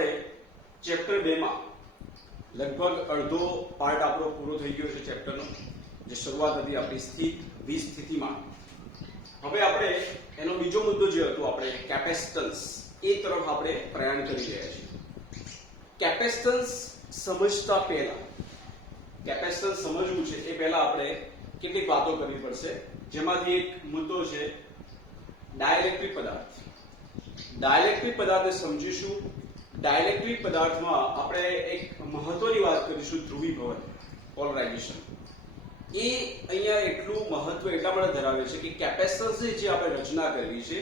આપણે ચેપ્ટર 2 માં લગભગ અડધો પાર્ટ આપણો પૂરો થઈ ગયો છે ચેપ્ટરનો, જે શરૂઆત હતી આપણી સ્થિતિમાં. હવે આપણે એનો બીજો મુદ્દો જે હતો આપણે કેપેસિટન્સ એ તરફ આપણે પ્રયાણ કરી રહ્યા છીએ. કેપેસિટન્સ સમજતા પહેલા, કેપેસિટન્સ સમજવું છે એ પહેલા આપણે કેટલીક વાતો કરવી પડશે, જેમાંથી એક મુદ્દો છે ડાઇલેક્ટ્રિક પદાર્થ. ડાઇલેક્ટ્રિક પદાર્થને સમજીશું. ડાઇલેક્ટ્રિક પદાર્થમાં આપણે એક મહત્વની વાત કરીશું, ધ્રુવીભવન, પોલરાઇઝેશન. એ અહીંયા એટલું મહત્વ એટલા માટે ધરાવે છે કે કેપેસિટન્સની જે આપણે રચના કરવી છે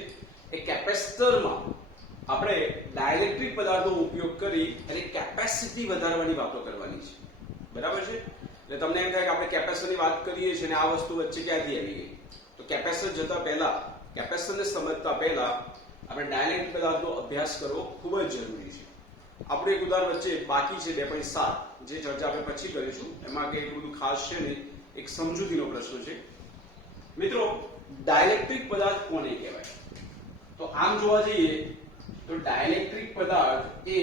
એ કેપેસિટરમાં આપણે ડાઇલેક્ટ્રિક પદાર્થનો ઉપયોગ કરી અને કેપેસિટી વધારવાની વાતો કરવાની છે. બરાબર છે? એટલે તમને એમ થાય કે આપણે કેપેસિટરની વાત કરીએ છીએ અને આ વસ્તુ વચ્ચે ક્યાંથી આવી ગઈ? તો કેપેસિટર જતા પહેલા, કેપેસિટરને સમજતા પહેલા આપણે ડાઇલેક્ટ્રિક પદાર્થનો અભ્યાસ કરવો ખૂબ જ જરૂરી છે. આપણું એક ઉદાહરણ વચ્ચે બાકી છે 2.7, જે ચર્ચા આપણે પછી કરીશું. એમાં કંઈ બધું ખાસ છે નહીં, એક સમજૂતીનો પ્રશ્ન છે. મિત્રો, ડાઇલેક્ટ્રિક પદાર્થ કોને કહેવાય? તો આમ જોવા જઈએ તો ડાઇલેક્ટ્રિક પદાર્થ એ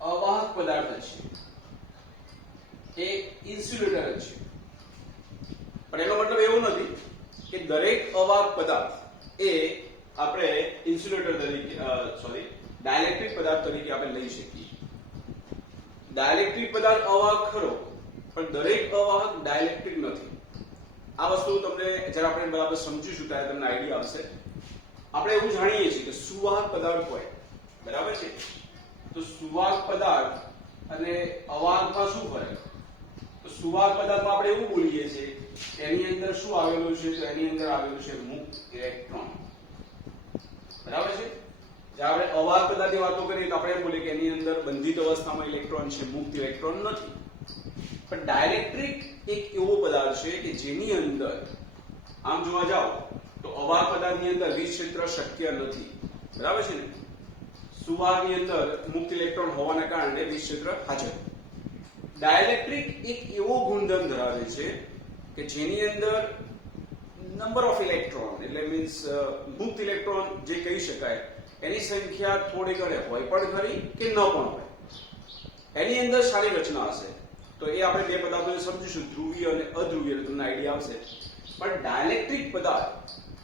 અવાહક પદાર્થ છે, એ ઇન્સ્યુલેટર છે. પણ એનો મતલબ એવો નથી કે દરેક અવાહક પદાર્થ એ આપણે ઇન્સ્યુલેટર તરીકે ડાઇલેક્ટ્રિક પદાર્થ તરીકે આપણે લઈ શકીએ. ડાઇલેક્ટ્રિક પદાર્થ અવાહક ખરો, પણ દરેક અવાહક ડાઇલેક્ટ્રિક નથી. આ વસ્તુ તમને જ્યારે આપણે બરાબર સમજીશું ત્યારે તમને આઈડિયા આવશે. આપણે એવું જાણીએ છીએ કે સુવાહક પદાર્થ હોય, બરાબર છે? તો સુવાહક પદાર્થ અને અવાહકમાં શું ફરક? તો સુવાહક પદાર્થમાં આપણે એવું બોલીએ છીએ કે એની અંદર શું આવેલું છે? તો એની અંદર આવેલું છે મુક્ત ઇલેક્ટ્રોન. બરાબર છે? જ્યારે આપણે અવાહક પદાર્થની વાતો કરીએ તો આપણે એમ બોલીએ કે એની અંદર બંધિત અવસ્થામાં ઇલેક્ટ્રોન છે, મુક્ત ઇલેક્ટ્રોન નથી. પણ ડાઇલેક્ટ્રિક એક એવો પદાર્થ છે કે જેની અંદર આમ જોવા જાઓ તો અવાહક પદાર્થની અંદર વિજ ક્ષેત્ર શક્ય નથી. બરાબર છે ને? સુવાહકની અંદર મુક્ત ઇલેક્ટ્રોન હોવાના કારણે વિજ ક્ષેત્ર હાજર. ડાઇલેક્ટ્રિક એક એવો ગુણધર્મ ધરાવે છે કે જેની અંદર નંબર ઓફ ઇલેક્ટ્રોન, એટલે મીન્સ મુક્ત ઇલેક્ટ્રોન જે કહી શકાય એની સંખ્યા થોડી ઘણી હોય પણ ખરી કે ન પણ હોય. એની અંદર સારી રચના હશે. તો એ આપણે બે પદાર્થોને સમજીશું, ધ્રુવીય અને અધ્રુવીય, તમને આઈડિયા આવશે. પણ ડાઇલેક્ટ્રિક પદાર્થ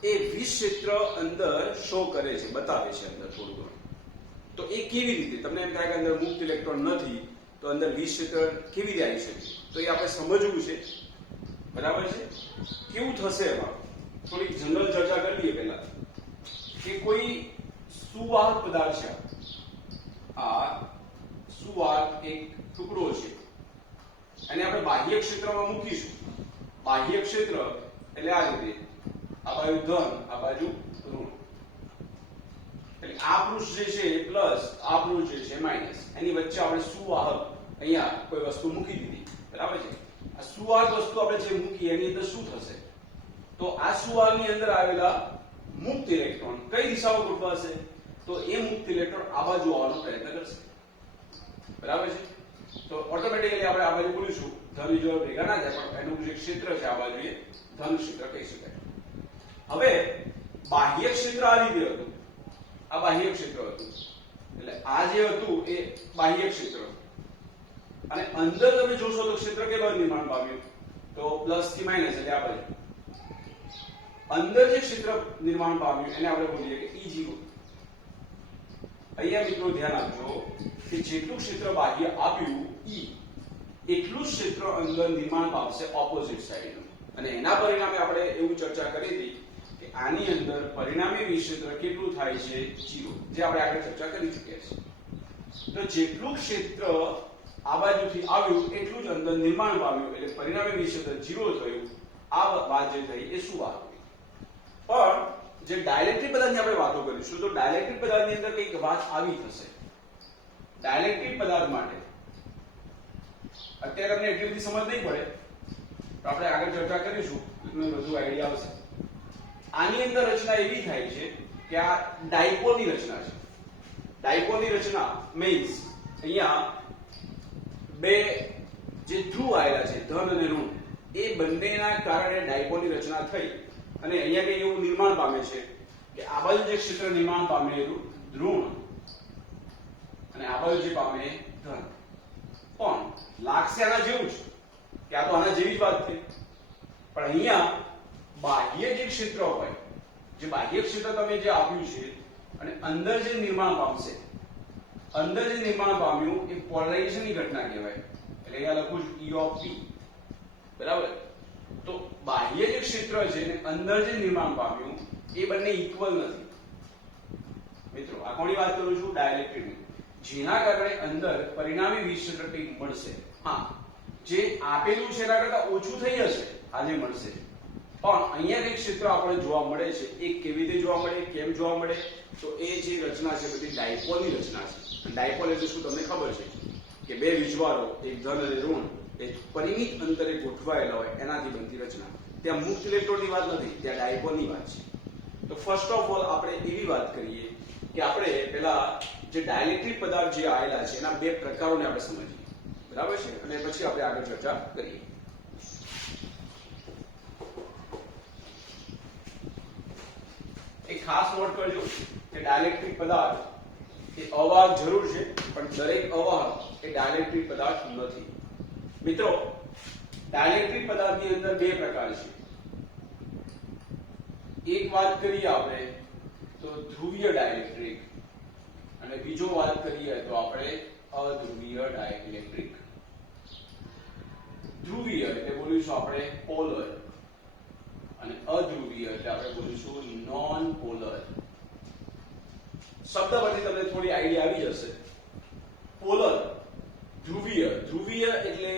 એ વિજ ક્ષેત્ર અંદર શો કરે છે, બતાવે છે અંદર થોડું ઘણું. તો એ કેવી રીતે? તમને એમ થાય કે અંદર મુક્ત ઇલેક્ટ્રોન નથી તો અંદર વિજ ક્ષેત્ર કેવી રીતે આવી શકે? તો એ આપણે સમજવું છે. બરાબર છે? કેવું થશે એમાં થોડીક જનરલ ચર્ચા કરી લઈએ પહેલા. કે કોઈ સુવાહક પદાર્થ છે, આ સુવાહક એક ટુકડો છે, અને આપણે બાહ્ય ક્ષેત્રમાં મૂકીશું. બાહ્ય ક્ષેત્ર એટલે આ રીતે, આ બાજુ ધન, આ બાજુ ઋણ. એટલે આ પૃષ્ઠ જે છે પ્લસ, આ પૃષ્ઠ જે છે માઇનસ. એની વચ્ચે આપણે સુવાહક અહીંયા કોઈ વસ્તુ મૂકી દીધી. બરાબર છે? આ સુવાહક વસ્તુ આપણે જે મૂકી એની અંદર શું થશે? તો આ સુવાહકની અંદર આવેલા મુક્ત ઇલેક્ટ્રોન કઈ દિશામાં ગોઠવાશે? તો એ મુક્ત ઇલેક્ટ્રોન આ બાજુ આવવાનો પ્રયત્ન કરશે. બરાબર છે? તો ઓટોમેટિકલી આપણે આ બાજુ બોલીશું, ધન જો ભેગા ના થાય પણ એનું જે ક્ષેત્ર છે આ બાજુ એ ધન ક્ષેત્ર કહી શકાય. હવે બાહ્ય ક્ષેત્ર આ રીતે હતું, આ બાહ્ય ક્ષેત્ર હતું. એટલે આ જે હતું એ બાહ્ય ક્ષેત્ર, અને અંદર તમે જોશો તો ક્ષેત્ર કેવું નિર્માણ પામ્યું? તો પ્લસ થી માઇનસ, એટલે આ બાજુ અંદર જે ક્ષેત્ર નિર્માણ પામ્યું એને આપણે બોલીએ કે E0. અહીંયા મિત્રો ધ્યાન આપજો કે જેટલું ક્ષેત્ર બાહ્ય આપ્યું E, એટલું જ ક્ષેત્ર અંદર નિર્માણ પામશે ઓપોઝિટ સાઈડનું. અને એના પરિણામે આપણે એવું ચર્ચા કરી હતી કે આની અંદર પરિણામી વિજ ક્ષેત્ર કેટલું થાય છે? 0, જે આપણે આગળ ચર્ચા કરી ચૂક્યા છીએ. તો જેટલું ક્ષેત્ર આ બાજુથી આવ્યું એટલું જ અંદર નિર્માણ પામ્યું, એટલે પરિણામી વિજ ક્ષેત્ર 0 થયું. આ વાત જે થઈ એ શું વાત? પણ જે ડાઇલેક્ટ્રિક પદાર્થની આપણે વાતો કરીશું તો ડાઇલેક્ટ્રિક પદાર્થની અંદર કંઈક વાત આવી થશે. ડાઇલેક્ટ્રિક પદાર્થ માટે અત્યારે તમને એટલી બધી સમજ નહીં પડે, તો આપણે આગળ ચર્ચા કરીશું, તમને વધુ આઈડિયા આવશે. આની અંદર રચના એવી થાય છે કે આ ડાયપોલની રચના છે. ડાયપોલની રચના મીન્સ અહીંયા બે જે ધ્રુવ આવેલા છે, ધન અને ઋણ, એ બંનેના કારણે ડાયપોલની રચના થઈ. અને અહીંયા કઈ એવું નિર્માણ પામે છે કે આ બાજુ જે ક્ષેત્ર નિર્માણ પામેલું ઋણ આ બાજુ જે પામે ધન. પણ લાગશે આના જેવું જ કે આ તો આના જેવી જ વાત થઈ, પણ અહીંયા બાહ્ય જે ક્ષેત્ર હોય, જે બાહ્ય ક્ષેત્ર તમે જે આપ્યું છે અને અંદર જે નિર્માણ પામશે, અંદર જે નિર્માણ પામ્યું એ પોલરાઇઝેશનની ઘટના કહેવાય. એટલે અહીંયા લખું છું E of P, બરાબર. તો બાહ્ય જે ક્ષેત્ર છે ને અંદર જે નિર્માણ પામ્યું એ બંને ઇક્વલ નથી. મિત્રો આ કોની વાત કરું છું? ડાયલેક્ટ્રિકની. જેના કારણે અંદર પરિણામી વિસ્તૃતિ મળશે. હા, જે આપેલું છે એના કરતા ઓછું થઈ જશે આ જે મળશે, પણ અહીંયા જે ક્ષેત્ર આપણે જોવા મળે છે એ કેવી રીતે જોવા મળે, કેમ જોવા મળે? તો એ જે રચના છે બધી ડાયપોલની રચના છે. ડાયપોલ એટલે શું તમને ખબર છે કે બે વીજભારો એક ધન અને ઋણ એ પરિમિત અંતરે ગોઠવાયેલા હોય એનાથી બનતી રચના. ત્યાં મુક્ત ઇલેક્ટ્રોનની વાત નથી, ત્યાં ડાયપોલની વાત છે. તો ફર્સ્ટ ઓફ ઓલ આપણે એવી વાત કરીએ કે આપણે પેલા જે ડાઇલેક્ટ્રિક પદાર્થ જે આવેલા છે એના બે પ્રકારોને આપણે સમજીએ, બરાબર છે, અને પછી આપણે આગળ ચર્ચા કરીએ. એક ખાસ નોટ કરજો કે ડાઇલેક્ટ્રિક પદાર્થ એ અવાહક જરૂર છે, પણ દરેક અવાહક એ ડાઇલેક્ટ્રિક પદાર્થ નથી. મિત્રો ડાઇલેક્ટ્રિક પદાર્થની અંદર બે પ્રકાર છે. એક વાત કરીએ આપણે તો ધ્રુવીય ડાઇલેક્ટ્રિક, અને બીજો વાત કરીએ તો આપણે અધ્રુવીય ડાઇલેક્ટ્રિક. ધ્રુવીય એટલે બોલીશું આપણે પોલર, અને અધ્રુવીય એટલે આપણે બોલીશું નોન પોલર. શબ્દ પરથી તમને થોડી આઈડિયા આવી જશે. પોલર, ધ્રુવીય. ધ્રુવીય એટલે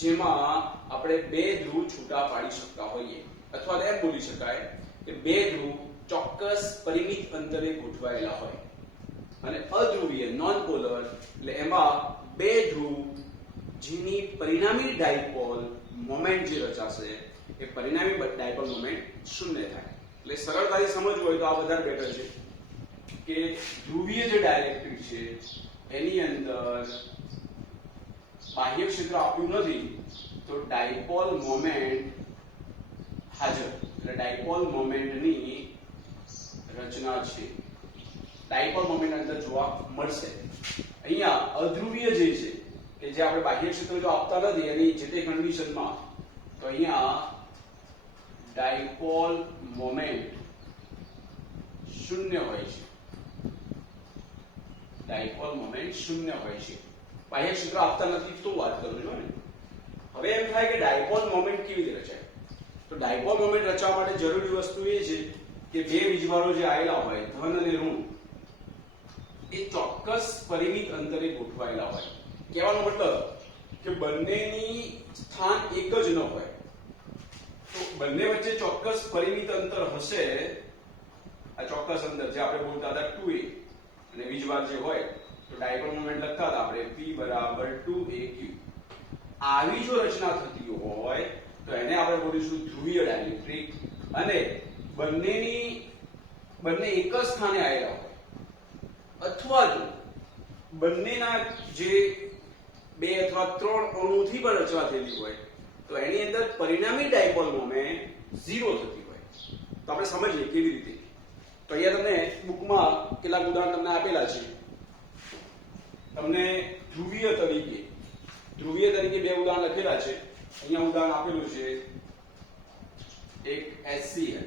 જેમાં આપણે બે ધ્રુવ છૂટા પાડી શકતા હોઈએ, અથવા તો એમ બોલી શકાય કે બે ધ્રુવ ચોક્કસ પરિમિત અંતરે ગોઠવાયેલા હોય. અને અધ્રુવીય નોન પોલર એટલે એમાં બે ધ્રુવ જેની પરિણામી ડાયપોલ મોમેન્ટ જે રચાશે એ પરિણામી ડાયપોલ મોમેન્ટ શૂન્ય થાય. એટલે સરળતાથી સમજવું હોય તો આ વધારે બેટર છે કે ધ્રુવીય જે ડાઇલેક્ટ્રિક છે એની અંદર બાહ્ય ક્ષેત્ર આપ્યું નથી તો ડાયપોલ મોમેન્ટ હાજર, એટલે ડાયપોલ મોમેન્ટની રચના છે. ડાયપોલ મોમેન્ટ અંદર જોવા મળશે. અહીંયા અધ્રુવીય જે છે કે જે આપણે બાહ્ય ક્ષેત્ર જો આપતા નથી એની જે તે કન્ડિશનમાં, તો અહીંયા ડાયપોલ મોમેન્ટ શૂન્ય હોય છે. ડાયપોલ મોમેન્ટ શૂન્ય હોય છે. બાહ્ય ક્ષેત્ર આપતા નથી તો વાત કરું છું ને. હવે એમ થાય કે ડાયપોલ મોમેન્ટ કેવી રીતે રચાય? તો ડાયપોલ મોમેન્ટ રચવા માટે જરૂરી વસ્તુ એ છે કે બે વીજભારો જે આવેલા હોય ધન અને ઋણ એ ચોક્કસ પરિમિત અંતરે ગોઠવાયેલા હોય. કહેવાનો મતલબ કે બંનેની સ્થાન એક જ ન હોય. તો બંને વચ્ચે ચોક્કસ પરિમિત અંતર હશે. આ ચોક્કસ અંતર જે આપણે બોલતા હતા 2a, અને વીજભાર જે હોય તો ડાયપોલ મોમેન્ટ લખતા હતા આપણે P બરાબર 2aq. આવી જો રચના થતી હોય તો એને આપણે બોલીશું ધ્રુવીય ડાઇલેક્ટ્રિક, અને બંને એક જ સ્થાને આવેલા હોય, અથવા તો બંનેના જે બે અથવા ત્રણ અણુથી પણ રચના થયેલી હોય તો એની અંદર પરિણામી ડાયપોલ મોમેન્ટ 0 થતી હોય. તો આપણે સમજીએ કેવી રીતે. તો અહીંયા તમને બુકમાં કેટલાક ઉદાહરણ તમને આપેલા છે. તમને ધ્રુવીય તરીકે બે ઉદાહરણ લખેલા છે. અહીંયા ઉદાહરણ આપેલું છે એક HCl,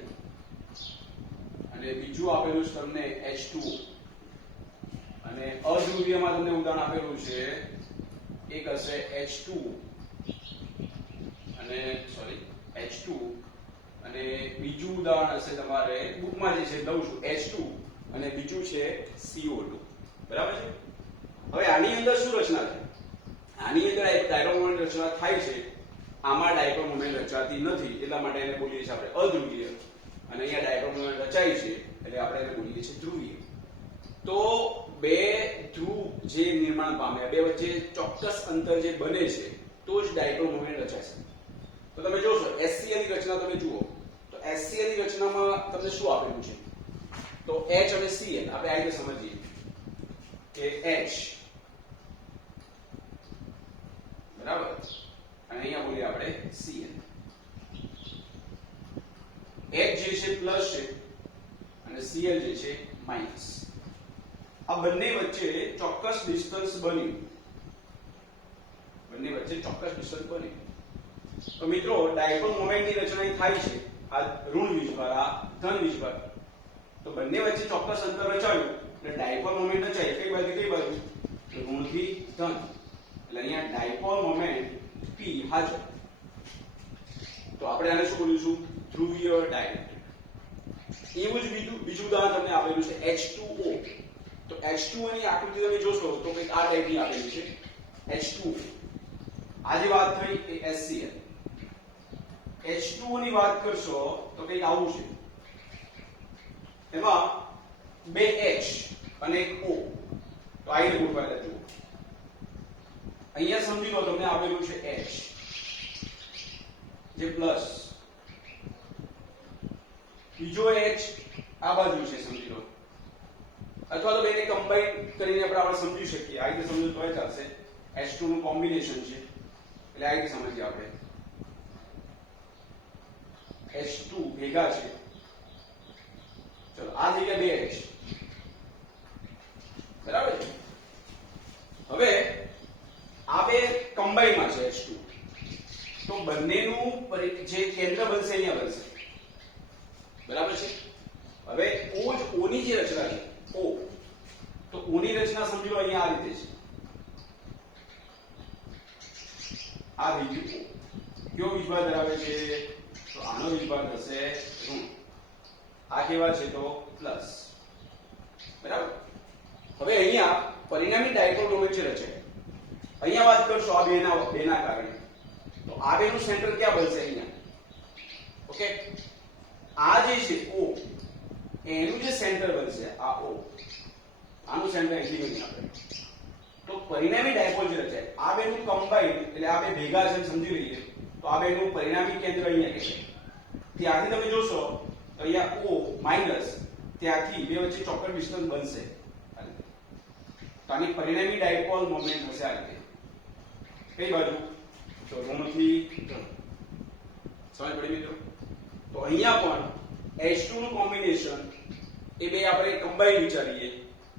અને બીજું આપેલું છે તમને H2O, અને અધ્રુવીયમાં તમને ઉદાહરણ આપેલું છે એક હશે H2 અને બીજું ઉદાહરણ હશે તમારે બુકમાં જે છે દઉં છું H2 અને બીજું છે CO2. બરાબર છે. હવે આની અંદર શું રચના છે? આની અંદર એક ડાયપોલ મોમેન્ટ રચના થાય છે. આમાં ડાયપોલ મોમેન્ટ રચાતી નથી, એટલા માટે એને બોલીએ છીએ આપણે અધ્રુવીય, અને અહીંયા ડાયપોલ મોમેન્ટ રચાય છે એટલે આપણે એને બોલીએ છીએ ધ્રુવીય. તો બે ધ્રુવ જે નિર્માણ પામ્યા, બે વચ્ચે ચોક્કસ અંતર જે બને છે તો જ ડાયપોલ મોમેન્ટ રચાશે. તો તમે જોશો HCl ની રચના તમે જુઓ તો HCl ની રચનામાં તમને શું આપેલું છે? તો H અને Cl આપણે આ રીતે સમજીએ કે H બરાબર, અને અહીંયા બોલીએ આપણે Cl. H જે છે પ્લસ છે અને Cl જે છે માઈનસ. આ બંને વચ્ચે ચોક્કસ ડિસ્ટન્સ બન્યું, બંને વચ્ચે ચોક્કસ ડિસ્ટન્સ બન્યું. તો મિત્રો ડાયપોલ મોમેન્ટની રચના થાય છે આ ઋણ વીજભાર આ ધન વીજભાર. તો બંને વચ્ચે ચોક્કસ અંતર રચાયું એટલે ડાયપોલ મોમેન્ટ રચાય. કઈ બાજુ ઋણથી ધન, એટલે અહીંયા ડાયપોલ મોમેન્ટ P હાજર. તો આપણે આને શું બોલીશું? ધ્રુવીય ડાયલેક્ટ્રિક. એવું જ બીજું ઉદાહરણ તમને આપેલું છે H2O. તો H2O ની આકૃતિ તમે જોશો તો કંઈક આ ટાઈપની આપેલી છે H2O. આજે વાત થઈ એ HCl. H2O ની વાત કરશો તો કંઈક આવું છે, એમાં બે H અને એક O. તો આ રીતે ગોઠવાયેલા જુઓ. અહીંયા સમજી લો તમને આપેલું છે H જે પ્લસ, બીજો H આ બાજુ છે સમજી લો, અથવા તો બેને કમ્બાઈન કરીને આપણે સમજી શકીએ. આ રીતે સમજો તો ચાલશે. H2 નું કોમ્બિનેશન છે એટલે આ રીતે સમજીએ આપણે. H2 ભેગા છે, ચલો આ જગ્યા બે H, બરાબર છે. હવે આ બે કમ્બાઈન માં છે H2, તો બંનેનું જે કેન્દ્ર બનશે અહીંયા બનશે, બરાબર છે. હવે O ની જે રચના છે O, તો O ની રચના સમજી લો અહીંયા આ રીતે છે. આ થઈ ગયું O. કયો વીજભાર ધરાવે છે? તો આનો વીજભાર થશે ઋણ. આ કેવા છે? તો પ્લસ, બરાબર. હવે અહીંયા પરિણામી ડાયપોલ મોમેન્ટ છે રચે. અહીંયા વાત કરશો આ બેના કારણે, તો આ બેનું સેન્ટર ક્યાં બનશે? અહીંયા. ઓકે, આ જે છે O એનું જે સેન્ટર બનશે આ O, આનું સેન્ટર અહીંથી બની આપણે. તો પરિણામી ડાયપોલ જે રચાય આ બેનું કમ્બાઈન એટલે આ બે ભેગા છે સમજી લઈએ. તો આ બેનું પરિણામી કેન્દ્ર અહીંયા કહેવાય. ત્યાંથી તમે જોશો તો અહીંયા O માઈનસ ત્યાંથી બે વચ્ચે ચોક્કસ ડિસ્ટન્સ બનશે. તો આની પરિણામી ડાયપોલ મોમેન્ટ હશે આ રીતે. કઈ બાજુ? તો ઋણથી ધન. સમજ પડી મિત્રો? તો અહીંયા પણ H2 નું કોમ્બિનેશન એ બે આપણે કમ્બાઈન વિચારીએ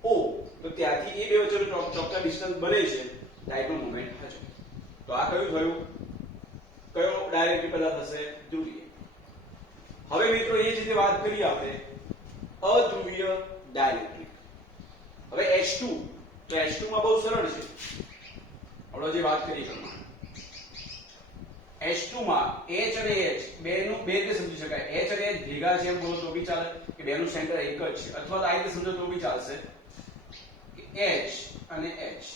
O, તો ત્યાંથી એ બે વચ્ચેનું ચોક્કસ ડિસ્ટન્સ બને છે ડાયપોલ મોમેન્ટ હશે. તો આ કયું થયું? કયો ડાયરેક્ટિક પદાર્થ હશે? ધ્રુવીય. હવે મિત્રો એ જ રીતે વાત કરીએ આપણે અધ્રુવીય ડાયલેક્ટ્રિક. હવે H2, તો H2 માં બહુ સરળ છે આપણે જે વાત કરી પ્રમાણે. H2 માં H અને H બેનું બે રીતે સમજી શકાય. H અને H ભેગા છે એમ બોલો તો બી ચાલે, કે બેનું સેન્ટર એક જ છે, અથવા તો આ રીતે સમજો તો બી ચાલશે કે H અને H,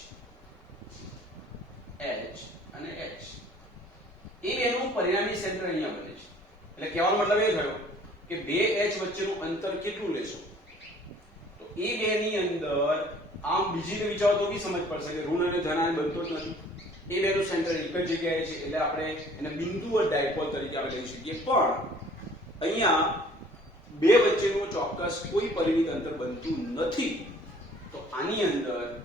H અને H એ બેનું પરિણામી સેન્ટર અહીંયા બને છે. એટલે કહેવાનો મતલબ એ થયો કે બે H વચ્ચેનું અંતર કેટલું લેશો? તો એ બે ની અંદર આમ બીજી રીતે વિચારો તો બી સમજ પડશે કે ઋણ અને ધન આને બનતો જ નથી. એ બેનું સેન્ટર એક જ જગ્યાએ છે એટલે આપણે એને બિંદુઓ ડાયપોલ તરીકે આપણે લઈ શકીએ. પણ અહીંયા બે વચ્ચેનું ચોક્કસ કોઈ પરિમિત અંતર બનતું નથી. તો આની અંદર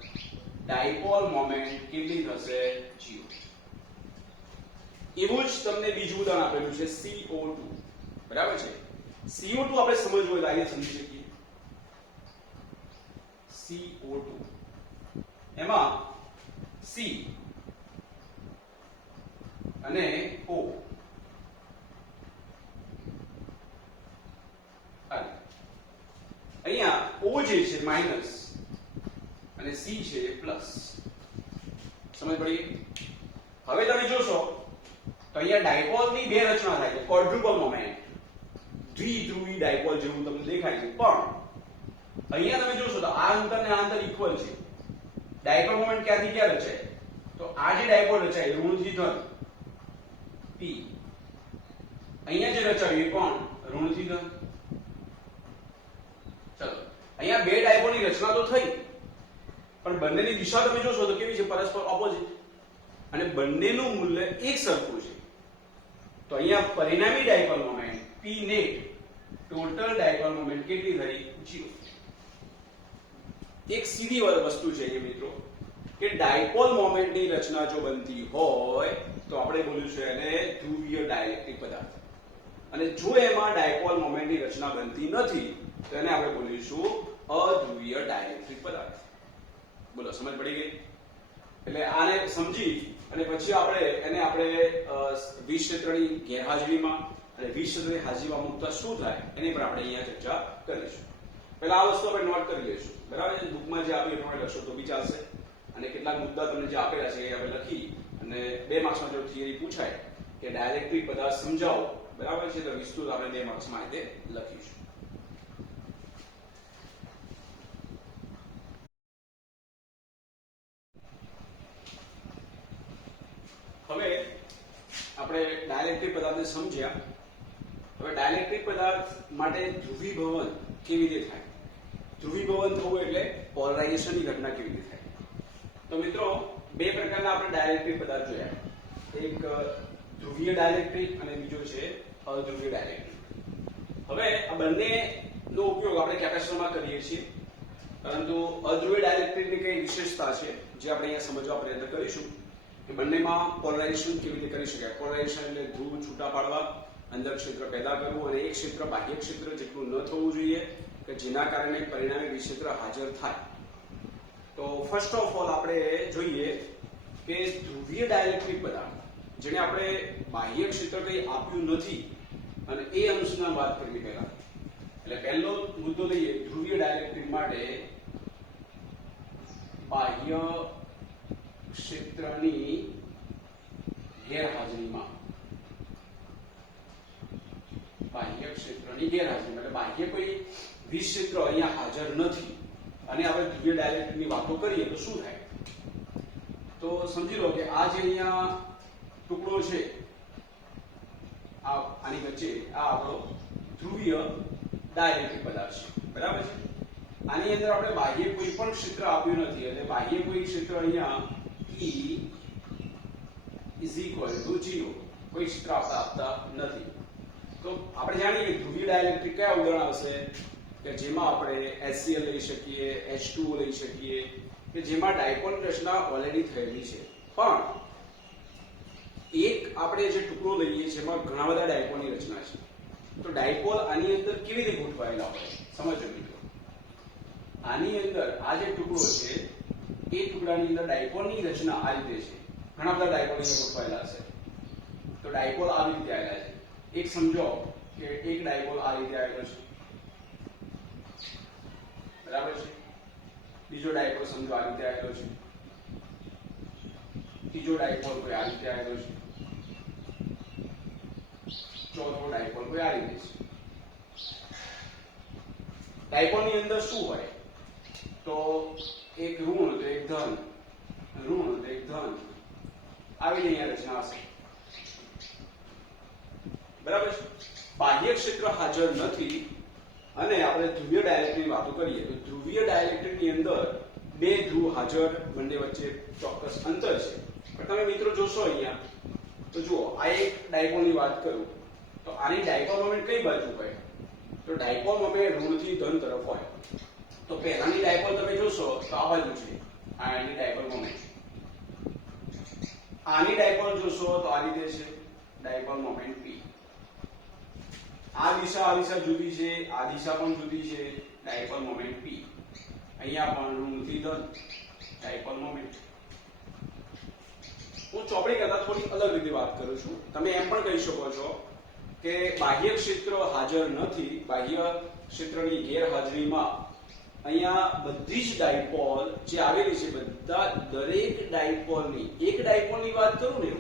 ડાયપોલ મોમેન્ટ કેટલી થશે? 0. એવું જ તમને બીજું ઉદાહરણ આપેલું છે CO2, બરાબર છે. CO2 આપણે સમજવું હોય તો આને સમજી શકીએ. CO2 એમાં C અને O, અહીંયા O જે છે માઈનસ અને C છે પ્લસ. સમજ પડી? હવે તમે જોશો તો અહીંયા ડાયપોલ ની બે રચના થાય છે, ક્વોડ્રુપલ મોમેન્ટ, દ્વિધ્રુવી ડાયપોલ જેવું તમને દેખાય છે. પણ અહીંયા તમે જોશો તો આ અંતર ને આ અંતર ઇક્વલ છે. ડાયપોલ મોમેન્ટ ક્યાંથી ક્યાં રચાય? તો આ જે ડાયપોલ રચાય ઋણથી ધન P, અહીંયા જે રચાયું એ પણ ઋણથી ધન. ચલો અહીંયા બે ડાયપોલની રચના તો થઈ, પણ બંનેની દિશા તમે જોશો તો કેવી છે? પરસ્પર ઓપોઝિટ. અને બંનેનું મૂલ્ય એક સરખું છે. તો અહીંયા પરિણામી dipole moment P net total dipole moment કેટલી થઈ? 0. એક સીધી વસ્તુ છે એ મિત્રો કે ડાયપોલ મોમેન્ટની રચના જો બનતી હોય તો આપણે બોલ્યું છે એને ધ્રુવીય ડાયલેક્ટ્રિક પદાર્થ. અને જો એમાં ડાયપોલ મોમેન્ટની રચના બનતી નથી તો એને આપણે બોલીશું અધ્રુવીય ડાયલેક્ટ્રિક પદાર્થ. બોલો સમજ પડી ગઈ? એટલે આને સમજી અને પછી આપણે વિજ ક્ષેત્રની ગેરહાજરીમાં અને વિજ ક્ષેત્રની હાજરીમાં મૂકતા શું થાય એની પર આપણે અહીંયા ચર્ચા કરીશું. પહેલા આ વસ્તુ આપણે નોટ કરી લઈશું, બરાબર છે? બુકમાં જે આપ્યું એ પ્રમાણે લખશો તો બી ચાલશે, અને કેટલાક મુદ્દા તમને જે આપેલા છે એ આપણે લખી અને 2 માર્ક્સમાં જો થિયરી પૂછાય કે ડાયરેક્ટ્રિક પદાર્થ સમજાવો, બરાબર છે, તો વિસ્તૃત આપણે 2 માર્ક્સમાં આ રીતે લખીશું. હવે આપણે ડાયલેક્ટ્રિક પદાર્થને સમજ્યા. હવે ડાયલેક્ટ્રિક પદાર્થ માટે ધ્રુવીભવન કેવી રીતે થાય? ધ્રુવીભવન થવું એટલે પોલરાઇઝેશનની ઘટના કેવી રીતે થાય? તો મિત્રો 2 પ્રકારના આપણે ડાયલેક્ટ્રિક પદાર્થ જોયા. એક ધ્રુવીય ડાયલેક્ટ્રિક અને બીજો છે અધ્રુવીય ડાયલેક્ટ્રિક. હવે આ બંનેનો ઉપયોગ આપણે કેપેસિટરમાં કરીએ છીએ, પરંતુ અધ્રુવીય ડાયલેક્ટ્રિકની કઈ વિશેષતા છે જે આપણે અહીંયા સમજવા પ્રયત્ન કરીશું કે બંનેમાં પોલરાઇઝેશન કેવી રીતે કરી શકાય. પોલરાઇઝેશન એટલે ધ્રુવ છૂટા પાડવા, અંદર ક્ષેત્ર પેદા કરવું અને એક ક્ષેત્ર બાહ્ય ક્ષેત્ર જેટલું ન થવું જોઈએ કે જેના કારણે પરિણામે વિજ ક્ષેત્ર હાજર થાય. તો ફર્સ્ટ ઓફ ઓલ આપણે જોઈએ કે ધ્રુવીય ડાયલેક્ટ્રિક પદાર્થ જેને આપણે બાહ્ય ક્ષેત્ર કંઈ આપ્યું નથી અને એ અંશના વાત કરવી પહેલા. એટલે પહેલો મુદ્દો લઈએ ધ્રુવીય ડાયલેક્ટ્રિક માટે બાહ્ય ક્ષેત્રની ગેરહાજરીમાં. બાહ્ય ક્ષેત્રની ગેરહાજરીમાં એટલે બાહ્ય કોઈ વિજ ક્ષેત્ર અહીંયા હાજર નથી અને આપણે ધ્રુવીય ડાયલેક્ટ્રિકની વાતો કરીએ તો શું થાય? તો સમજી લો કે આ જે અહીંયા ટુકડો છે આની વચ્ચે આ આપણો ધ્રુવીય ડાયલેક્ટ્રિક પદાર્થ છે, બરાબર છે? આની અંદર આપણે બાહ્ય કોઈ પણ ક્ષેત્ર આપ્યું નથી એટલે બાહ્ય કોઈ ક્ષેત્ર અહીંયા E is equal to 0, કોઈ ક્ષેત્ર આપતા નથી. તો આપણે જાણીએ કે ધ્રુવીય ડાયલેક્ટ્રિક કયા ઉદાહરણ આવશે કે જેમાં આપણે HCl લઈ શકીએ, H2O લઈ શકીએ કે જેમાં ડાયપોલ રચના ઓલરેડી થયેલી છે. પણ એક આપણે જે ટુકડો લઈએ છીએ એમાં ઘણા બધા ડાયપોલની રચના છે. તો ડાયપોલ આની અંદર કેવી રીતે ગોઠવાયેલા હોય સમજો મિત્રો. આની અંદર આ જે ટુકડો છે એ ટુકડાની અંદર ડાયપોલની રચના આ રીતે છે. ઘણા બધા ડાયપોલ અહીંયા ગોઠવાયેલા છે. તો ડાયપોલ આવી રીતે આવેલા છે. એક સમજો કે એક ડાયપોલ આ રીતે આવેલો છે, બરાબર છે? બીજો ડાયપોલ સમજો આ રીતે આવેલો છે, ત્રીજો ડાયપોલ કોઈ આ રીતે આવેલો છે, ચોથો ડાયપોલ કોઈ આ રીતે છે. ડાયપોલની અંદર શું હોય તો એક ઋણ તો એક ધન, ઋણ તો એક ધન, આવી અહીંયા રચના હશે, બરાબર છે? બાહ્ય ક્ષેત્ર હાજર નથી અને આપણે ધ્રુવીય ડાયલેક્ટ્રિકની વાતો કરીએ તો ધ્રુવીય ડાયલેક્ટ્રિકની અંદર 2 ધ્રુવ હાજર, બંને વચ્ચે ચોક્કસ અંતર છે. પણ તમે મિત્રો જોશો અહીંયા તો જુઓ આ એક ડાયપોલની વાત કરું તો આની ડાયપોલ મોમેન્ટ કઈ બાજુ હોય તો ડાયપોલ મોમેન્ટ ઋણથી ધન તરફ હોય. તો પહેલાની ડાયપોલ તમે જોશો તો આ બાજુ છે, આ એની ડાયપોલ મોમેન્ટ. આની ડાયપોલ જોશો તો આ રીતે છે, ડાયપોલ મોમેન્ટ P. આ દિશા જુદી છે, આ દિશા પણ જુદી છે, ડાયપોલ મોમેન્ટ P. અહીંયા પણ ઋણથી ધન, ડાયપોલ મોમેન્ટ. હું ચોપડી કરતા થોડી અલગ રીતે વાત કરું છું. તમે એમ પણ કહી શકો છો કે બાહ્ય ક્ષેત્ર હાજર નથી, બાહ્ય ક્ષેત્રની ગેરહાજરીમાં અહીંયા બધી જ ડાયપોલ જે આવેલી છે દરેક ડાયપોલની, એક ડાયપોલની વાત કરું ને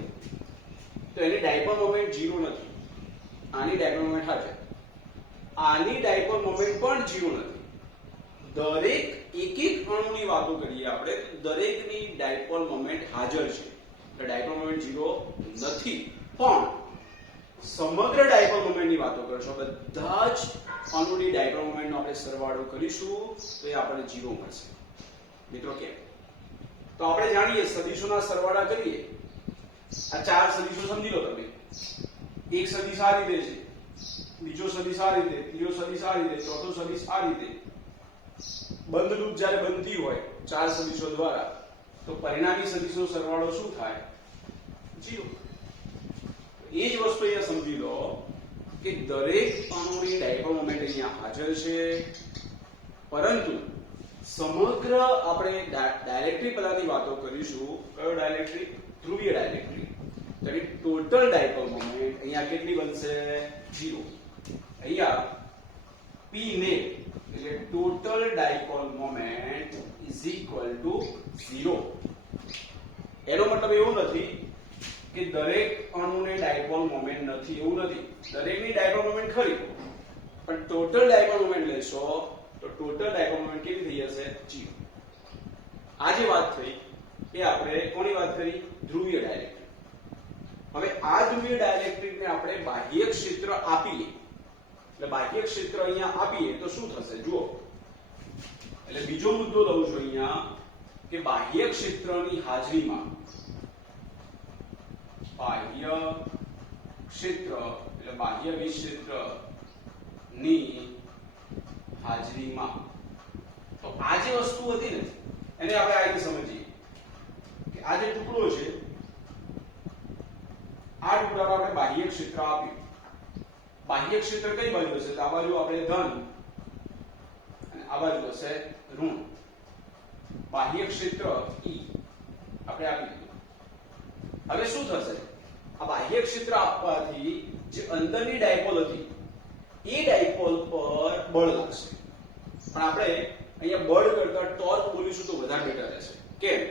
તો એની ડાયપોલ મોમેન્ટ 0 નથી. આની ડાયપોલ મોમેન્ટ હાજર, આની ડાયપોલ મોમેન્ટ પણ 0 નથી. દરેક એક અણુની વાતો કરીએ આપણે દરેકની ડાયપોલ મોમેન્ટ હાજર છે. એટલે ડાયપોલ મોમેન્ટ 0 નથી, પણ સમગ્ર ડાયપોલ મોમેન્ટની વાતો કરશો બધા જ અણુની ડાયપોલ મોમેન્ટનો આપણે સરવાળો કરીશું તો એ આપણને 0 મળશે. મિત્રો કેમ? તો આપણે જાણીએ સદિશોના સરવાળા કરીએ. આ 4 સદિશો સમજી લો તમે. એક સદિશ આ રીતે છે, બીજો સદિશ આ રીતે, ત્રીજો સદિશ આ રીતે, ચોથો સદિશ આ રીતે. બંધ લૂપ જ્યારે બનતી હોય 4 સદિશો દ્વારા તો પરિણામી સદિશનો સરવાળો શું થાય? 0. એ જ વસ્તુ અહીંયા સમજી લો કે દરેક અણુની ડાયપોલ મોમેન્ટ અહીંયા હાજર છે, પરંતુ સમગ્ર આપણે ડાયલેક્ટ્રિક પદાર્થની વાતો કરીશું. કયો ડાયલેક્ટ્રિક? ધ્રુવીય ડાયલેક્ટ્રિક. તો એ ટોટલ ડાયપોલ મોમેન્ટ અહીંયા કેટલી બનશે? 0. અહીંયા P net એટલે total dipole moment is equal to 0. એનો મતલબ એવું નથી કે દરેક અણુને ડાયપોલ મોમેન્ટ નથી, એવું નથી. દરેકની ડાયપોલ મોમેન્ટ ખરી, પણ ટોટલ ડાયપોલ મોમેન્ટ લેશો તો ટોટલ ડાયપોલ મોમેન્ટ કેટલી થઈ જશે? 0. આ જે વાત થઈ એ આપણે કોની વાત કરી? ધ્રુવીય ડાયલેક્ટ્રિક. હવે આ ધ્રુવીય ડાયલેક્ટ્રિકને આપણે બાહ્ય ક્ષેત્ર આપીએ, એટલે બાહ્ય ક્ષેત્ર અહીંયા આપીએ તો શું થશે? જુઓ, એટલે બીજો મુદ્દો લઉં છું અહીંયા કે બાહ્ય ક્ષેત્રની હાજરીમાં, બાહ્ય ક્ષેત્ર એટલે બાહ્ય વિક્ષેત્રની હાજરીમાં, તો આ જે વસ્તુ હતી ને એને આપણે આ રીતે સમજીએ કે આ જે ટુકડો છે, આ ટુકડાને આપણે બાહ્ય ક્ષેત્ર આપ્યું. બાહ્ય ક્ષેત્ર કઈ બાજુ હશે? તો આ બાજુ આપણે ધન અને આ બાજુ હશે ઋણ. બાહ્ય ક્ષેત્ર E આપણે આપી દીધું. હવે શું થશે? આ બાહ્ય ક્ષેત્ર આપવાથી જે અંદરની ડાયપોલ હતી એ ડાયપોલ પર બળ લાગશે. પણ આપણે અહીંયા બળ કરતા ટોર્ક બોલીશું તો વધારે બેટર રહેશે. કેમ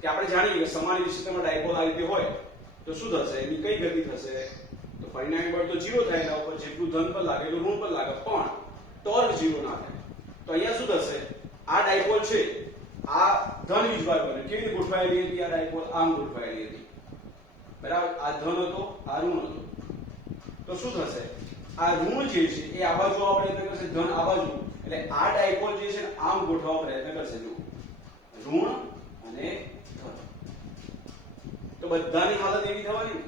કે આપણે જાણીએ કે સમાન વિક્ષેત્રમાં ડાયપોલ આ રીતે હોય તો શું થશે? એની કઈ ગતિ થશે? તો પરિણામી બળ તો 0 થાય, એના ઉપર જેટલું ધન પર લાગે એટલું ઋણ પર લાગે, પણ ટોર્ક 0 ના થાય. તો અહીંયા શું થશે? આ ડાયપોલ છે, આ ધન વીજભાર બને. કેવી રીતે ગોઠવાયેલી હતી આ ડાયપોલ? આમ ગોઠવાયેલી હતી, બરાબર. આ ધન હતો, આ ઋણ હતો. તો શું થશે? આ ઋણ જે છે એ આ બાજુ આવવા પ્રયત્ન કરશે, ધન આ બાજુ, એટલે આ ડાયપોલ જે છે આમ ગોઠવવા પ્રયત્ન કરશે. જો ઋણ અને ધન, તો બધાની હાલત એવી થવાની,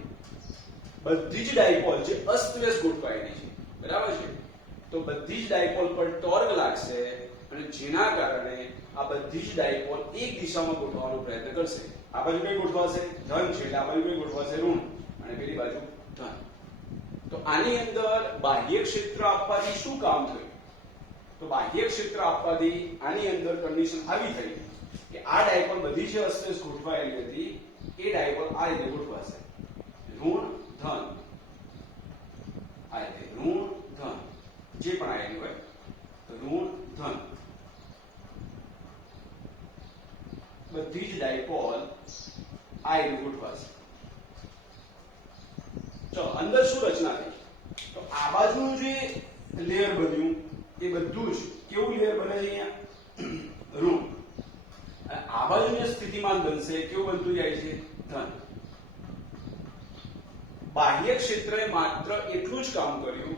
બધી જ ડાયપોલ જે અસ્તવ્યસ્ત ગોઠવાયેલી છે, બરાબર છે. તો બધી જ ડાયપોલ પર ટોર્ક લાગશે અને જેના કારણે આ બધી જ ડાયપોલ એક દિશામાં ગોઠવવાનો પ્રયત્ન કરશે. આ બાજુ કઈ ગોઠવાશે? ધન છે, એટલે આ બાજુ કઈ ગોઠવાશે? ઋણ, અને પેલી બાજુ ધન. તો આની અંદર બાહ્ય ક્ષેત્ર આપવાથી શું કામ થયું? તો બાહ્ય ક્ષેત્ર આપવાથી આની અંદર કન્ડિશન આવી થઈ કે આ ડાયપોલ બધી જે અસ્તવ્યસ્ત ગોઠવાયેલી હતી એ ડાયપોલ આ રીતે ગોઠવાશે. ઋણ ધન, આ રીતે ઋણ ધન, જે પણ આવેલું હોય તો ઋણ ધન, બધી જ ડાયપોલ આ રીતે ગોઠવાશે. ચલો અંદર શું રચના થઈ? તો આ બાજુનું જે લેયર બન્યું એ બધું જ કેવું લેયર બને છે? અહીંયા ઋણ. અને આ બાજુ જે સ્થિતિમાન બનશે કેવું બનતું જાય છે? ધન. બાહ્ય ક્ષેત્રએ માત્ર એટલું જ કામ કર્યું,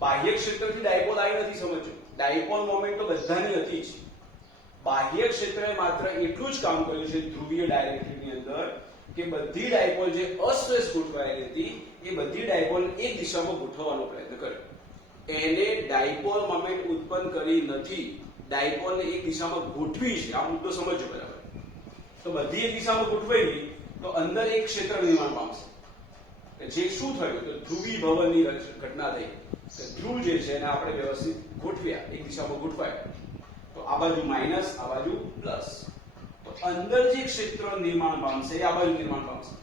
બાહ્ય ક્ષેત્રથી ડાયપોલ આવી નથી, સમજો. ડાયપોલ મોમેન્ટ તો બધાની હતી જ. બાહ્ય ક્ષેત્રએ માત્ર એટલું જ કામ કર્યું છે ધ્રુવીય ડાયલેક્ટ્રિકની અંદર કે બધી ડાયપોલ જે અસ્તવ્યસ્ત ગોઠવાયેલી હતી એ બધી ડાયપોલ એક દિશામાં ગોઠવવાનો પ્રયત્ન કર્યો. એને ડાયપોલ મોમેન્ટ ઉત્પન્ન કરી નથી, ડાયપોલને એક દિશામાં ગોઠવી છે. આ મુદ્દો સમજો બરાબર. તો બધી એક દિશામાં ગોઠવાઈ તો અંદર એક ક્ષેત્ર નિર્માણ પામશે. જે શું થયું? તો ધ્રુવીભવનની ઘટના થઈ. ધ્રુવ જે છે એને આપણે વ્યવસ્થિત ગોઠવ્યા, એક દિશામાં ગોઠવાયા. તો આ બાજુ માઇનસ, આ બાજુ પ્લસ. તો અંદર જે ક્ષેત્ર નિર્માણ પામશે એ આ બાજુ નિર્માણ પામશે.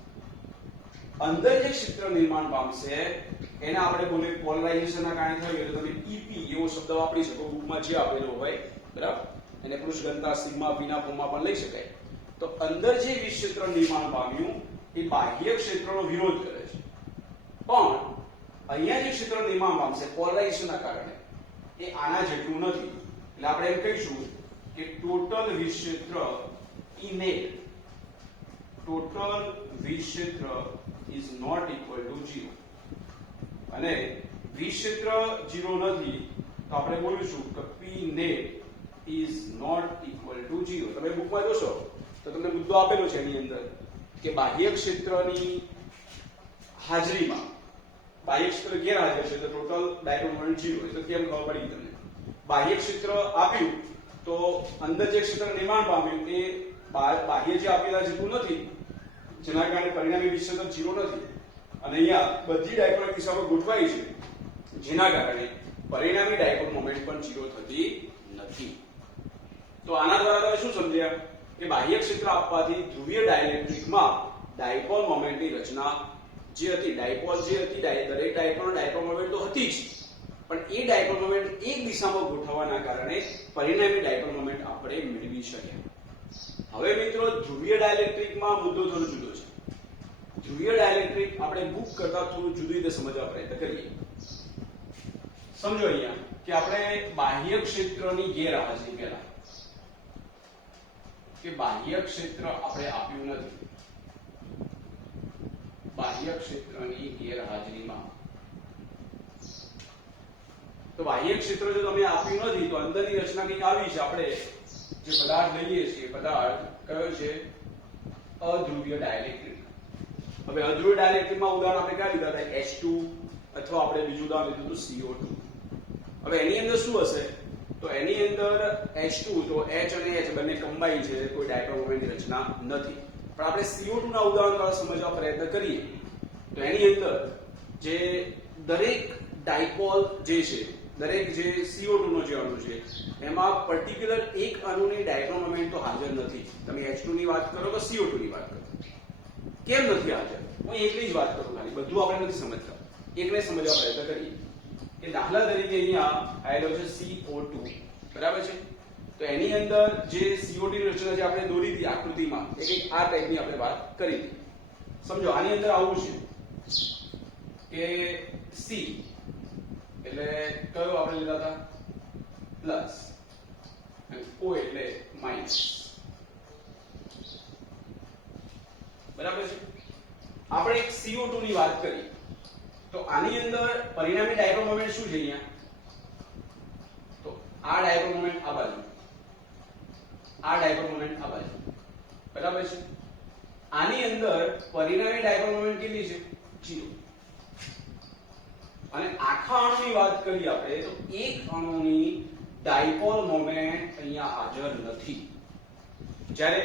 અંદર જે ક્ષેત્ર નિર્માણ પામશે એને આપણે બોલે પોલરાઇઝેશનના કારણે થયું, એટલે તમે ઈપી એવો શબ્દ વાપરી શકો, બુકમાં જે આપેલો હોય, બરાબર. એને પુરુષ ઘનતા સિગ્મા પીના ફોર્મમાં પણ લઈ શકાય. તો અંદર જે વિક્ષેત્ર નિર્માણ પામ્યું એ બાહ્ય ક્ષેત્રનો વિરોધ કરે છે, પણ અહીંયા જે ક્ષેત્ર નિર્માણ પામશે પોલરાઇઝેશનના કારણે એ આના જેટલું નથી. એટલે આપણે એમ કહીશું કે ટોટલ વિક્ષેત્ર E net, ટોટલ વિક્ષેત્ર is not equal to 0. અને વિક્ષેત્ર 0 નથી તો આપણે બોલીશું કે P net is not equal to 0. તમે બુકમાં જોશો તો તમને મુદ્દો આપેલો છે એની અંદર કે બાહ્ય ક્ષેત્રની હાજરીમાં, બાહ્ય ક્ષેત્ર ગેરહાજર છે તો ટોટલ ડાયપોલ મોમેન્ટ 0. એ તો કેમ ખબર પડી તમને? બાહ્ય ક્ષેત્ર આપ્યું તો અંદર જે ક્ષેત્ર નિર્માણ પામ્યું એ બાહ્ય જે આપેલા જેટલું નથી, જેના કારણે પરિણામી વિક્ષેત્ર 0 નથી. અને અહીંયા બધી ડાયપોલ દિશામાં ગોઠવાઈ છે, જેના કારણે પરિણામી ડાયપોલ મોમેન્ટ પણ 0 થતી નથી. તો આના દ્વારા તમે શું સમજ્યા કે બાહ્ય ક્ષેત્ર આપવાથી ધ્રુવીય ડાઇલેક્ટ્રિકમાં ડાયપોલ મોમેન્ટની રચના જે હતી, ડાયપોલ જે હતી, દરેક ડાયપોલ મોમેન્ટ તો હતી જ, પણ એ ડાયપોલ મોમેન્ટ એક દિશામાં ગોઠવવાના કારણે પરિણામી ડાયપોલ મોમેન્ટ આપણે મેળવી શક્યા. હવે મિત્રો ધ્રુવીય ડાઇલેક્ટ્રિકમાં મુદ્દો થોડો જુદો છે. ધ્રુવીય ડાઇલેક્ટ્રિક આપણે બુક કરતા થોડું જુદી રીતે સમજવા પ્રયત્ન કરીએ. સમજો અહીંયા કે આપણે બાહ્ય ક્ષેત્રની ગેરહાજરી પહેલા કે બાહ્ય ક્ષેત્ર આપણે આપ્યું નથી, બાહ્ય ક્ષેત્રની ગેરહાજરીમાં, તો બાહ્ય ક્ષેત્ર જો તમે આપ્યું નથી તો અંદરની રચના કંઈક આવી છે. આપણે જે પદાર્થ લઈએ છીએ પદાર્થ કયો છે? અધ્રુવીય ડાઇલેક્ટ્રિક. હવે અધ્રુવીય ડાઇલેક્ટ્રિકમાં ઉદાહરણ આપણે ક્યાં લીધા હતા? H2 અથવા આપણે બીજું ઉદાહરણ લીધું હતું CO2. હવે એની અંદર શું હશે? તો એની અંદર H2 તો H અને H બંને કમ્બાઈન છે, કોઈ ડાયપોલ મોમેન્ટની રચના નથી. પણ આપણે CO2 ના ઉદાહરણ દ્વારા સમજવા પ્રયત્ન કરીએ તો એની અંદર જે દરેક ડાયપોલ જે છે, દરેક જે CO2 નો જે અણુ છે એમાં પર્ટિક્યુલર એક અણુની ડાયપોલ મોમેન્ટ તો હાજર નથી. તમે H2 ની વાત કરો કે CO2 ની વાત કરો, કેમ નથી હાજર? હું એકની જ વાત કરું, ખાલી બધું આપણે નથી સમજતા, એકને સમજવા પ્રયત્ન કરીએ કે દાખલા તરીકે અહીંયા આવેલો છે CO2, બરાબર છે? તો એની અંદર જે CO2 ની રચના જે આપણે દોરી હતી આકૃતિમાં, એ કંઈક આ ટાઈપની આપણે વાત કરી હતી. સમજો આની અંદર આવું છે કે C એટલે કયો આપણે લીધા હતા? પ્લસ, અને O એટલે માઇનસ, બરાબર છે? આપણે એક CO2 ની વાત કરી તો આની અંદર પરિણામી ડાયપોલ મોમેન્ટ શું છે? અહીંયા તો આ ડાયપોલ મોમેન્ટ આ બાજુ, આ ડાયપોલ મોમેન્ટ આ બાજુ, બરાબર છે? આની અંદર પરિણામી ડાયપોલ મોમેન્ટ કેટલી છે? 0. અને આખા અણુની વાત કરીએ આપણે તો એક અણુની ડાયપોલ મોમેન્ટ અહીંયા હાજર નથી. જ્યારે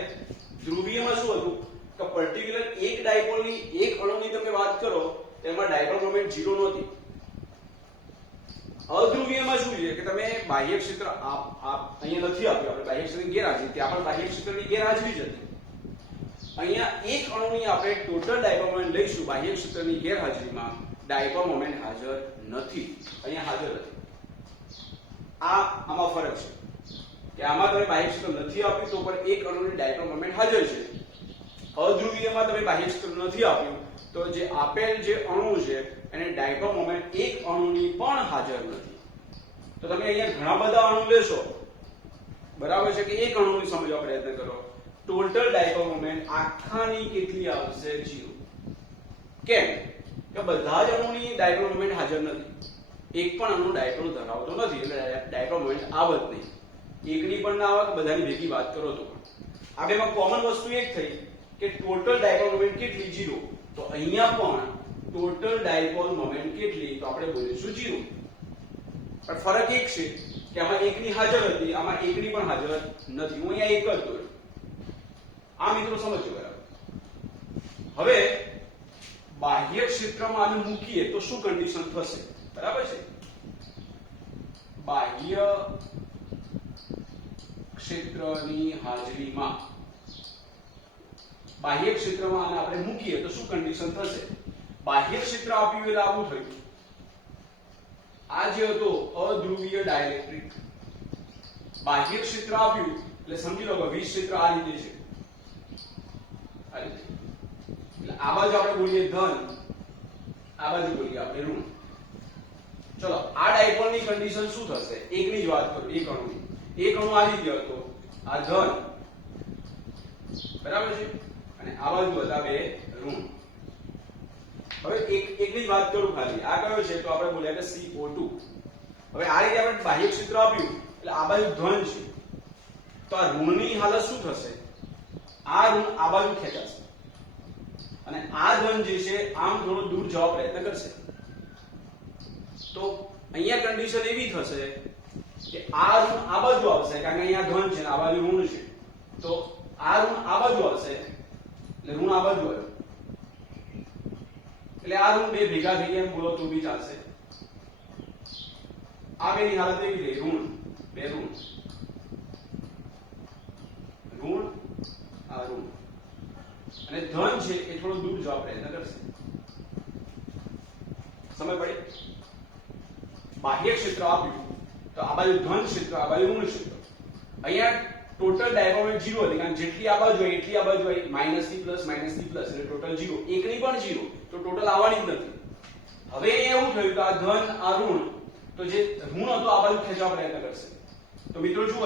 ધ્રુવીયમાં શું હતું કે પર્ટિક્યુલર એક ડાયપોલની, એક અણુની તમે વાત કરો તેમાં ડાયપોલ મોમેન્ટ 0 નહોતી. અધ્રુવીયમાં શું છે કે તમે બાહ્ય ક્ષેત્ર અહીંયા નથી આપ્યું, આપણે બાહ્ય ક્ષેત્રની ગેરહાજરી, ત્યાં પણ બાહ્ય ક્ષેત્રની ગેરહાજરી જ હતી. અહીંયા એક અણુની આપણે ટોટલ ડાયપોલ મોમેન્ટ લઈશું, બાહ્ય ક્ષેત્રની ગેરહાજરીમાં ડાયપોલ મોમેન્ટ હાજર નથી, અહીંયા હાજર નથી. આમાં ફરક છે કે આમાં તમે બાહ્ય ક્ષેત્ર નથી આપ્યું તો પણ એક અણુની ડાયપોલ મોમેન્ટ હાજર છે. અધ્રુવીયમાં તમે બાહ્ય ક્ષેત્ર નથી આપ્યું તો જે આપેલ જે અણુ છે એને ડાયપોલ મોમેન્ટ એક અણુની પણ હાજર નથી. તો તમે અહીંયા ઘણા બધા અણુ લેશો, બરાબર છે, કે એક અણુની સમજવા પ્રયત્ન કરો, ટોટલ ડાયપોલ મોમેન્ટ આખાની કેટલી આવશે? 0. કેમ? કે બધા જ અણુની ડાયપોલ મોમેન્ટ હાજર નથી, એક પણ અણુ ડાયપોલ ધરાવતો નથી, એટલે ડાયપોલ મોમેન્ટ આવત નહીં. એકની પણ ના આવે કે બધાની ભેગી વાત કરો તો પણ. આ બેમાં કોમન વસ્તુ એક થઈ કે ટોટલ ડાયપોલ મોમેન્ટ કેટલી? 0. તો અહીંયા પણ ટોટલ ડાયપોલ મોમેન્ટ કેટલી? તો આપણે બોલીશું 0. પણ ફરક એક છે કે આમાં એકની હાજર હતી, આમાં એકની પણ હાજર નથી. હું અહીંયા એક જ દોર્યો. આ મિત્રો સમજો બરાબર. હવે બાહ્ય ક્ષેત્રમાં આને મૂકીએ તો શું કન્ડિશન થશે? બરાબર છે? બાહ્ય ક્ષેત્રની હાજરીમાં, બાહ્ય ક્ષેત્રમાં આને આપણે મૂકીએ તો શું કન્ડિશન થશે? બાહ્ય ક્ષેત્ર આપ્યું એટલે આવું થયું. આ જે હતો અધ્રુવીય ડાઇલેક્ટ્રિક, બાહ્ય ક્ષેત્ર આપ્યું એટલે સમજી લો કે વિજ ક્ષેત્ર આ રીતે છે, આ રીતે. એટલે આ બાજુ આપણે બોલીએ ધન, આ બાજુ બોલીએ આપણે ઋણ. ચલો આ ડાયપોલની કન્ડિશન શું થશે? એકની જ વાત કરું, એક અણુની. એક અણુ આ રીતે હતો, આ ધન, બરાબર છે, અને આ બાજુ હતા બે ઋણ. હવે એકની જ વાત કરું ખાલી, આ કયો છે? તો આપણે બોલ્યા કે CO2. હવે આ રીતે આપણે બાહ્ય ક્ષેત્ર આપ્યું એટલે આ બાજુ ધન છે, તો આ ઋણની હાલત શું થશે? આ ઋણ આ બાજુ ખેંચાશે અને આ ધન જે છે આમ થોડું દૂર જવા પ્રયત્ન કરશે. તો અહીંયા કન્ડિશન એવી થશે કે આ ઋણ આ બાજુ આવશે, કારણ કે અહીંયા ધન છે ને આ બાજુ ઋણ છે, તો આ ઋણ આ બાજુ આવશે એટલે ઋણ આ બાજુ આવ્યું, એટલે આ ઋણ બે ભેગા થઈ ગયા બોલો તો બી ચાલશે. આ બેની હાલત એવી થઈ, ઋણ બે ઋણ, આ ઋણ, અને ધન છે એ થોડો દૂર જવા પ્રયત્ન કરશે. સમજ પડી? બાહ્ય ક્ષેત્ર આપ્યું તો આ બાજુ ધન ક્ષેત્ર, આ બાજુ ઋણ ક્ષેત્ર. અહીંયા ટોટલ ડાયપોલ મોમેન્ટ 0 હતી, કારણ જેટલી આ બાજુ હોય એટલી આ બાજુ હોય, માઈનસ થી પ્લસ એટલે ટોટલ 0. એકની પણ 0 તો ટોટલ આવવાની જ નથી. હવે એવું થયું કે આ ધન આ ઋણ, તો જે ઋણ હતો આ બાજુ ખેંચવા પ્રયત્ન કરશે. તો મિત્રો જુઓ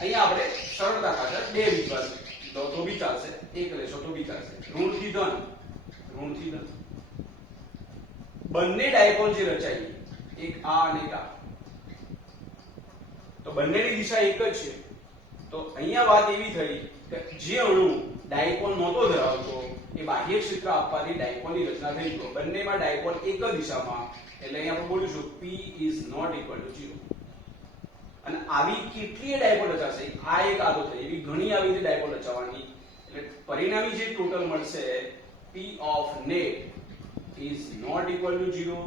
અહીંયા આપણે સરળતા ખાતર બે વિકલ્પ લો તો બી ચાલશે, એક લેશો તો બી ચાલશે. ઋણ થી ધન, ઋણ થી ધન. બંને ડાયપોલ જે રચાય, એક આ અને એક આ, તો બંનેની દિશા એક જ છે. તો અહીંયા વાત એવી થઈ કે જે અણુ ડાયપોલ નહોતો ધરાવતો એ બાહ્ય ક્ષેત્ર આપવાથી ડાયપોલની રચના થઈ ગયો. બંનેમાં ડાયપોલ એક જ દિશામાં, એટલે અહીંયા આપણે બોલીશું P is not equal to 0. અને આવી કેટલી ડાયપોલ રચાશે, આ એક આદો થઈ, એવી ઘણી આવી રીતે ડાયપોલ રચાવવાની. એટલે પરિણામી જે ટોટલ મળશે P of net is not equal to 0.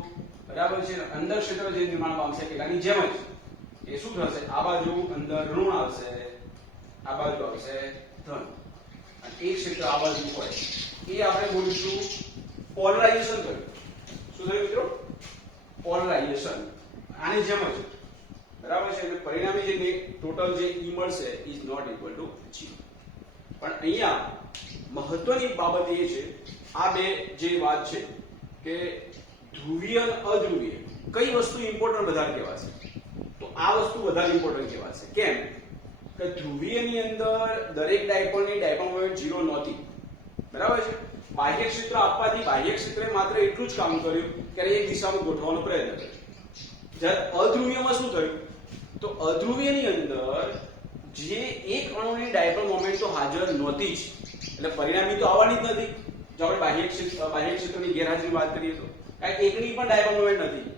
બરાબર છે? અંદર ક્ષેત્ર જે નિર્માણ પામશે પેલાની જેમ જ એ શું થશે, આ બાજુ અંદર ઋણ આવશે, આ બાજુ આવશે ધન, અને એક ક્ષેત્ર આ બાજુ હોય એ આપણે બોલીશું પોલરાઇઝેશન થયું. શું થયું મિત્રો? પોલરાઇઝેશન. આની જેમ જ, બરાબર છે? એટલે પરિણામી જે ટોટલ જે E મળશે ઇઝ નોટ ઇક્વલ ટુ 0. પણ અહીંયા મહત્વની બાબત એ છે, આ બે જે વાત છે કે ધ્રુવીય અને અધ્રુવીય કઈ વસ્તુ ઇમ્પોર્ટન્ટ વધારે કહેવાશે, તો આ વસ્તુ વધારે ઇમ્પોર્ટન્ટ કહેવાશે. કેમ કે ધ્રુવીયની અંદર દરેક ડાયપોલની ડાયપોલ મોમેન્ટ 0 નહોતી, બરાબર છે? બાહ્ય ક્ષેત્ર આપવાથી બાહ્ય ક્ષેત્રે માત્ર એટલું જ કામ કર્યું કે એક દિશામાં ગોઠવવાનો પ્રયત્ન કર્યો. જ્યારે અધ્રુવીયમાં શું થયું, તો અધ્રુવીયની અંદર જે એક અણુની ડાયપોલ મોમેન્ટ તો હાજર નહોતી જ, એટલે પરિણામી તો આવવાની જ નથી. જો આપણે બાહ્ય ક્ષેત્રની ગેરહાજરીની વાત કરીએ તો કારણ એકની પણ ડાયપોલ મોમેન્ટ નથી,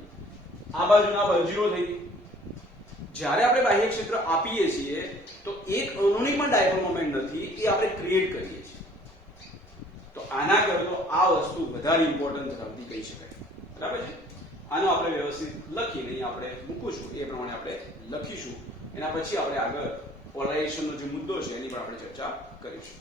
આ બાજુના આ બાજુ 0 થઈ ગઈ. જ્યારે આપણે બાહ્ય ક્ષેત્ર આપીએ છીએ તો એક અણુની પણ ડાયપોલ મોમેન્ટ નથી, એ આપણે ક્રિએટ કરીએ છીએ. તો આના કરતો આ વસ્તુ વધારે ઇમ્પોર્ટન્ટ ધરાવતી કહી શકાય. બરાબર છે? આનો આપણે વ્યવસ્થિત લખીને અહીં આપણે મૂકીશું, એ પ્રમાણે આપણે લખીશું. એના પછી આપણે આગળ પોલરાઇઝેશનનો જે મુદ્દો છે એની પર આપણે ચર્ચા કરીશું.